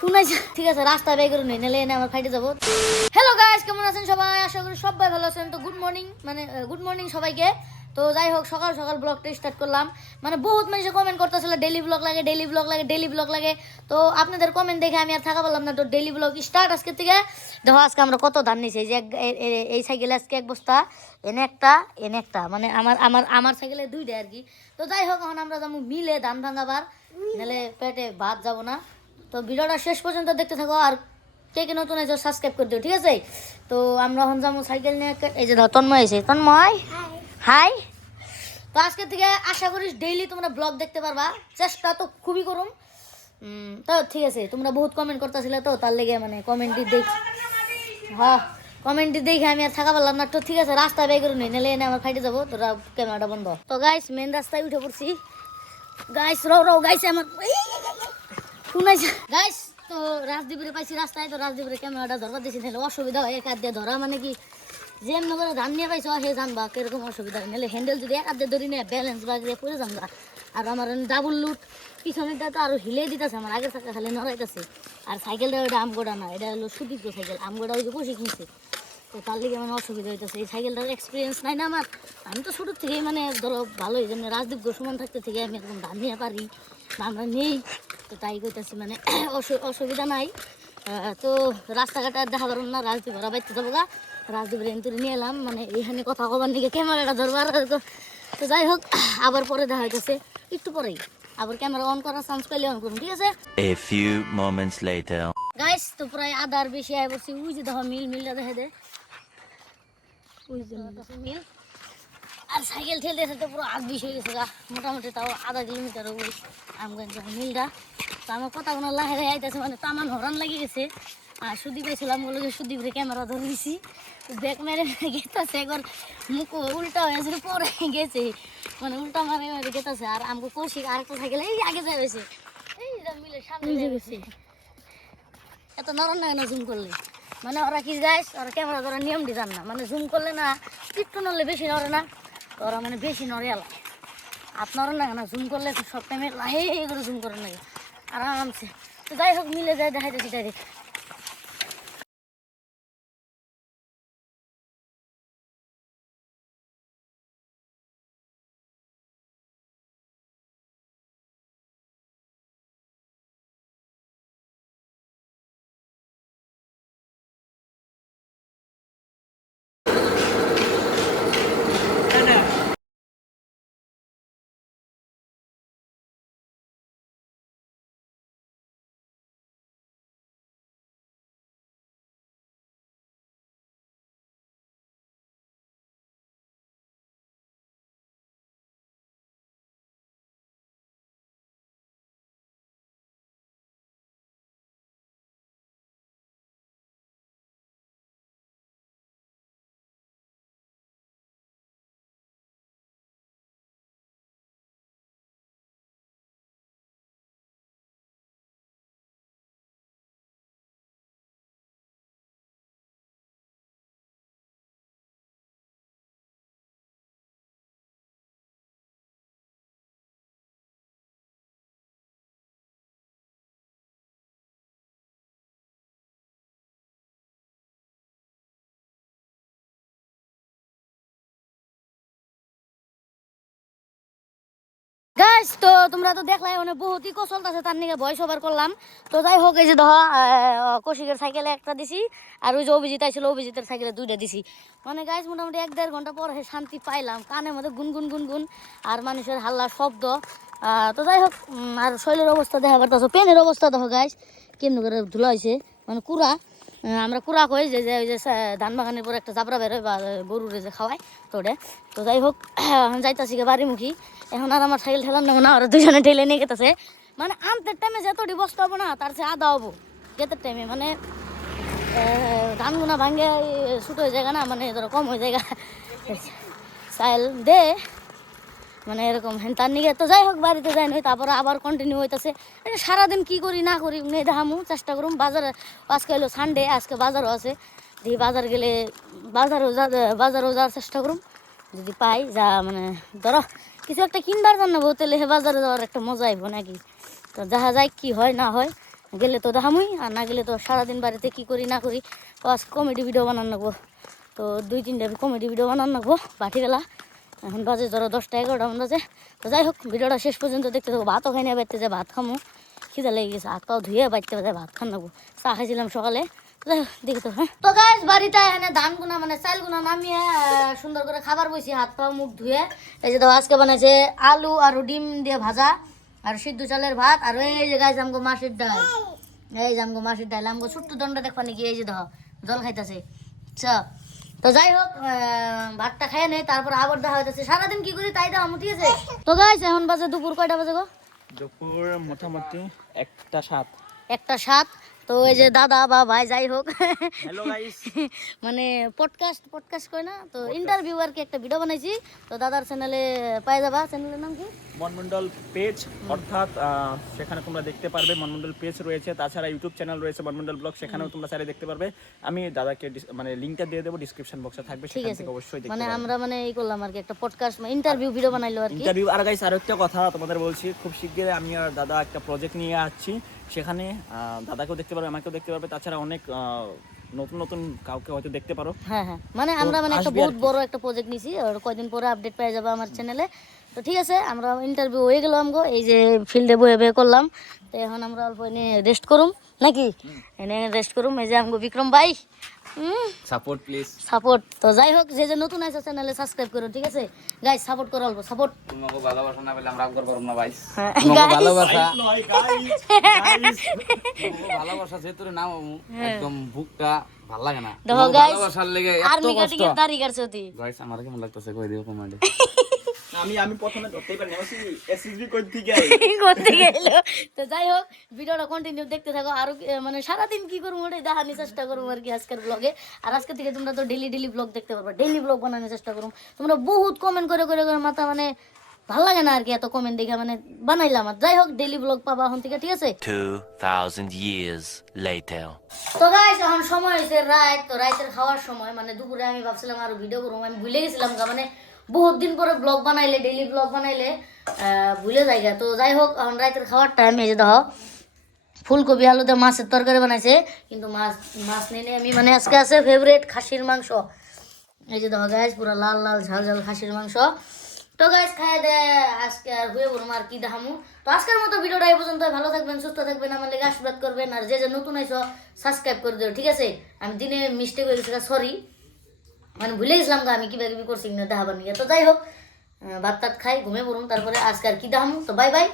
শুনাইছে ঠিক আছে, রাস্তা বের করে নিলে এনে আমার ফাইটে যাব। হ্যালো গাইস কেমন আছেন সবাই? আশা করি সবাই ভালো আছেন। তো গুড মর্নিং মানে গুড মর্নিং সবাইকে। তো যাই হোক, সকাল সকাল ব্লগটা স্টার্ট করলাম। মানে বহুত মানুষে কমেন্ট করতেছিল ডেলি ব্লগ লাগে ডেলি ব্লগ লাগে ডেলি ব্লগ লাগে। তো আপনাদের কমেন্ট দেখে আমি আর থাকা পারলাম না। তো ডেলি ব্লগ স্টার্ট আজকে থেকে। দেখো, আজকে আমরা কত ধান নিয়েছি যে এই সাইকেলে আজকে এক বস্তা, এনে একটা এনে একটা। মানে আমার আমার আমার সাইকেলে দুইটা আর কি। তো যাই হোক, এখন আমরা যাব মিলে ধান ভাঙাবার। নাহলে পেটে ভাত যাব না। তো ভিডিওটা শেষ পর্যন্ত দেখতে থাকো আর কে কে নতুন আছে সাবস্ক্রাইব করে দিও ঠিক আছে? তো আমরা এখন যাব সাইকেল নিয়ে এই যে ধর তন্ময় এসে তন্ময়? হাই তো আজকে থেকে আশা করি ডেইলি তোমরা ব্লগ দেখতে পারবা। চেষ্টা তো খুবই করুম তো ঠিক আছে তোমরা বহুত কমেন্ট করতেছিলে তো তার লেগে মানে কমেন্টটি দেখ হ্যাঁ কমেন্টটি দেখে আমি আর থাকা পারলাম না। তো ঠিক আছে রাস্তা বের করে নিলে এনে আমার ফাইটে যাব তোরা ক্যামেরাটা বন্ধ। তো গাইস মেন রাস্তায় উঠে পড়ছি। গাইস রও রও গাইস আমার শুনাইছে। গাইস তো তো রাজদ্বীপরে ক্যামেরাটা ধরবার দিয়েছি নাহলে অসুবিধা হয়, এক হাত দিয়ে মানে কি? যে এমনি করে ধান নিয়ে পাইছো, সে জানবা কীরকম অসুবিধা হয়, নাহলে হ্যান্ডেল এক হাত দিয়ে ধরি নিয়ে ব্যালেন্স বাগিয়ে পড়ে জানবা আর আমার ডাবল লুট পিছনেরটা তো আরও হিলে দিতেছে, আমার আগের চাকা খালি নড়াইতেছে। আর সাইকেলটা ওটা আমগোড়া না, এটা হলো সুদীপ্ত সাইকেল আমগোড়া ওই যে বসে কিনছে তো তার লিগে মানে অসুবিধা হইতেছে। এই সাইকেলটার এক্সপিরিয়েন্স নাই না আমার। আমি তো ছোটোর থেকেই মানে ধরো ভালোই জন্য রাজদীপ গোসমান থাকতে থেকে আমি একদম ধান নিয়ে পারি আমরা নেই। তো তাই কইতাছি মানে অসুবিধা নাই। তো রাস্তাঘাট দেখা পারলাম না রাজদীপ ওরা বাইতে যাব গা। রাজদীপের এন্তুরি নিয়ে এলাম মানে এইখানে কথা কবার নিকে ক্যামেরাটা ধরবার তো তো যাই হোক আবার পরে দেখা হইতেছে একটু পরেই। আবার ক্যামেরা অন করার চান্স পাইলে অন করুন ঠিক আছে? A few moments later. Guys তো প্রায় আধার বেশি আয় বসছি ওই যে দেখো মিল মিলটা দেখা দে। ওই যে মিল আর সাইকেল ঠেলতে ঠেলতে পুরো আগ বিষ হয়ে গেছে গা। মোটামুটি তাও আধা কিলোমিটার ওই আমগঞ্জ মিলটা তো আমার কথা কোনো লাহে রে আইতেছে মানে তামান হরান লাগি গেছে। আর সুদীপ পেয়েছিলাম বলে যে সুদীপরে ক্যামেরা ধরে দিছি। ব্যাক মেরে গেতাছে একবার মুখ উল্টা হয়েছে পরে গেছে। মানে উল্টা মারে মারে গেতাছে আর আমাকে কৌশিক আরেকটা সাইকেল এই আগে যাই হয়েছে এই মিলে সামনে গেছে। এত নরম না কেন জুম করলে। মানে ওরা কি যায় ওরা ক্যামেরা ধরা নিয়ম দিতাম না। মানে জুম করলে না একটু নড়লে বেশি নড়ে না। তো ওরা মানে বেশি নড়ে এলা আপনারও না না জুম করলে সব টাইমে লাহে করে জুম করে নাকি আরামসে। তো যাই হোক, মিলে যায় দেখি ডাইরেক্ট গাইস তো তোমরা তো দেখলাই মানে বহুতই কৌশল আছে, তার নিকে ভয় সবার করলাম। তো যাই হোক, এই যে ধর কৌশিকের সাইকেলে একটা দিছি, আর ওই যে অভিজিৎ আইছিল, অভিজিতের সাইকেলে দুইটা দিছি। মানে গাইস মোটামুটি এক দেড় ঘণ্টা পর শান্তি পাইলাম, কানের মধ্যে গুনগুন গুনগুন আর মানুষের হাল্লা শব্দ। তো যাই হোক আর শৈলের অবস্থা দেখা পারতেছো, পেনের অবস্থা দেখো গাইস কেমন করে ধুলা হয়েছে মানে কুড়া। আমরা কুড়া কই যে যে, ওই যে ধান বাগানের পর একটা জাবরা বেরোয় বা গরুরে যে খাওয়ায় তোরে তো যাই হোক এখন যাইতাছি গে বাড়িমুখী। এখন আর আমার সাইকেল ঠেলাম না, ওরা দুজনে ঠেলে নিয়ে গেতেছে। মানে আনতে টাইমে যতটি বস্তা হব না, তার চেয়ে আদা হব। গেতের টাইমে মানে ধানগুনা ভাঙ্গে ছোটো হয়ে যায় না মানে ধরো কম হয়ে যায় চাইল দে। মানে এরকম হেন। তার নিগে তো যাই হোক, বাড়িতে যাই নই, তারপরে আবার কন্টিনিউ হইতেছে। সারাদিন কি করি না করি নেই দেখামু চেষ্টা করুম। বাজারে, আজকে হলো সানডে আজকে বাজারও আছে। দেখি বাজার গেলে বাজারও বাজারও যাওয়ার চেষ্টা করুম। যদি পাই, যা মানে ধরো, কিছু একটা কিনবার জন্য তাহলে হে বাজারে যাওয়ার একটা মজা আইব নাকি? তো যাহা যায় কি হয় না হয়, গেলে তো দেখামুই আর না গেলে তো সারাদিন বাড়িতে কি করি না করি, তো আজ কমেডি ভিডিও বানান লাগবো। তো দুই তিনটে কমেডি ভিডিও বানান লাগবো, বাটি গেলা এখন বাজে ধরো দশটা এগারোটা মন বাজে। তো যাই হোক, ভিডিওটা শেষ পর্যন্ত দেখতে থাকব ভাতও খাই না বাড়তে যে ভাত খামো। খিদা লেগে গেছে হাত পাও ধুয়ে বাড়তে বাজে ভাত খান লাগবো। চা খাইছিলাম সকালে। তো হ্যাঁ। বাড়িতে এখানে ধান গুনা মানে গুনা সুন্দর করে খাবার হাত মুখ ধুয়ে। আজকে আলু ডিম দিয়ে ভাজা সিদ্ধ ভাত এই যে এই জল খাইতেছে। আচ্ছা তো যাই হোক আহ, ভাতটা খেয়ে নেই তারপর আবার দেখা হইতেছে। সারাদিন কি করি তাই দাও ঠিক আছে? তো গাইছে এখন বাজে দুপুর কয়টা বাজে গো? দুপুর মোটামুটি একটা সাত। একটা সাত। তো ওই যে দাদা বা ভাই যাই হোক। মানে পডকাস্ট পডকাস্ট কয় না? তো ইন্টারভিউ আর কি একটা ভিডিও বানাইছি। তো দাদার চ্যানেলে পাই যাবা। চ্যানেলের নাম কি? মনমন্ডল পেজ অর্থাৎ সেখানে তোমরা দেখতে পারবে মনমন্ডল পেজ রয়েছে। তাছাড়া ইউটিউব চ্যানেল রয়েছে মনমন্ডল ব্লগ। সেখানেও তোমরা চাইলে দেখতে পারবে। আমি দাদাকে মানে লিঙ্কটা দিয়ে দেবো ডিসক্রিপশন বক্সে থাকবে। ঠিক সেখান আছে। থেকে অবশ্যই দেখতে মানে আমরা মানে এই করলাম আর কি একটা পডকাস্ট ইন্টারভিউ ভিডিও বানাইলো আর কি। ইন্টারভিউ আর গাইস আরও একটা কথা তোমাদের বলছি। খুব শিগগিরই আমি আর দাদা একটা প্রজেক্ট নিয়ে আসছি। সেখানে দাদাকেও দেখতে পারবে আমাকেও দেখতে পারবে। তাছাড়া অনেক নতুন নতুন কাউকে হয়তো দেখতে পারো। হ্যাঁ হ্যাঁ। মানে আমরা মানে একটা বহুত বড় একটা প্রজেক্ট নিছি। আর কয়দিন পরে আপডেট পেয়ে যাবে আমার চ্যানেলে তো ঠিক আছে আমরা ইন্টারভিউ হয়ে গেলাম গো এই যে ফিল্ডে বয়ে বয়ে করলাম। তো এখন আমরা অল্প এনে রেস্ট করুম নাকি? এনে রেস্ট করুম এই যে আমগো বিক্রম ভাই। সাপোর্ট প্লিজ সাপোর্ট তো যাই হোক যে যে নতুন আছে চ্যানেলে সাবস্ক্রাইব করুন ঠিক আছে? গাইস সাপোর্ট করো অল্প সাপোর্ট তোমাকে ভালোবাসা না পেলে আমরা আগ্রহ করব না ভাই। হ্যাঁ, তোমাকে। ভালোবাসা। নাম একদম বুকটা ভালো লাগে না। দেখো guys, ভালোবাসার লেগে এত আর্মি কাটিং এর দাড়ি কাটছে অতি। গাইস আমার কেমন লাগতেছে কই দিও কমেন্টে আমি আমি প্রথমে ধরতেই পারিনি। এসএসবি কোড থেকে করতে গেল তো যাই হোক ভিডিওটা কন্টিনিউ দেখতে থাকো। আরও মানে সারাদিন কি করব ওটাই দেখানোর চেষ্টা করব আর কি আজকের ব্লগে আর আজকে থেকে তোমরা তো ডেলি ডেলি ব্লগ দেখতে পারবে। ডেলি ব্লগ বানানোর চেষ্টা করুম তোমরা বহুত কমেন্ট করে করে করে মাথা মানে ভালো লাগে না আর কি এত কমেন্ট দেখে মানে বানাইলাম আর। যাই হোক ডেলি ব্লগ পাবা এখন থেকে ঠিক আছে? 2,000 years later. তো গাইস এখন সময় হয়েছে রাত। তো রাতের খাওয়ার সময় মানে দুপুরে আমি ভাবছিলাম আরও ভিডিও করব। আমি ভুলে গেছিলাম মানে বহুত দিন পরে ব্লগ বানাইলে ডেইলি ব্লগ বানাইলে ভুলে গা। তো যাই হোক, এখন রাতের খাওয়ার টাইম এই যে দেখো, ফুলকপি, আলুতে মাছের তরকারি বানাইছে। কিন্তু মাছ মাছ নেই নে আমি মানে আজকে আছে ফেভারিট খাসির মাংস। এই যে দেখো গাইস পুরো লাল লাল, ঝাল ঝাল খাসির মাংস। তো গাইস খাই দে, আজকে আর হয়ে বলব আর কি দেখামু। তো আজকের মতো ভিডিওটা এই পর্যন্ত ভালো থাকবেন, সুস্থ থাকবেন, আমার লেগে আশীর্বাদ করবেন। আর যে যে নতুন আইসো সাবস্ক্রাইব করে দিও, ঠিক আছে? আমি দিনে মিস্টেক হয়ে গেছে সরি মানে ভুলে গেছিলাম গা, আমি কিবা কিবি করছি না দাহাবার নিয়ে। তো যাই হোক ভাত টাত খাই, ঘুমে পড়ুন তারপরে আজকে আর কি দাহাম তো বাই বাই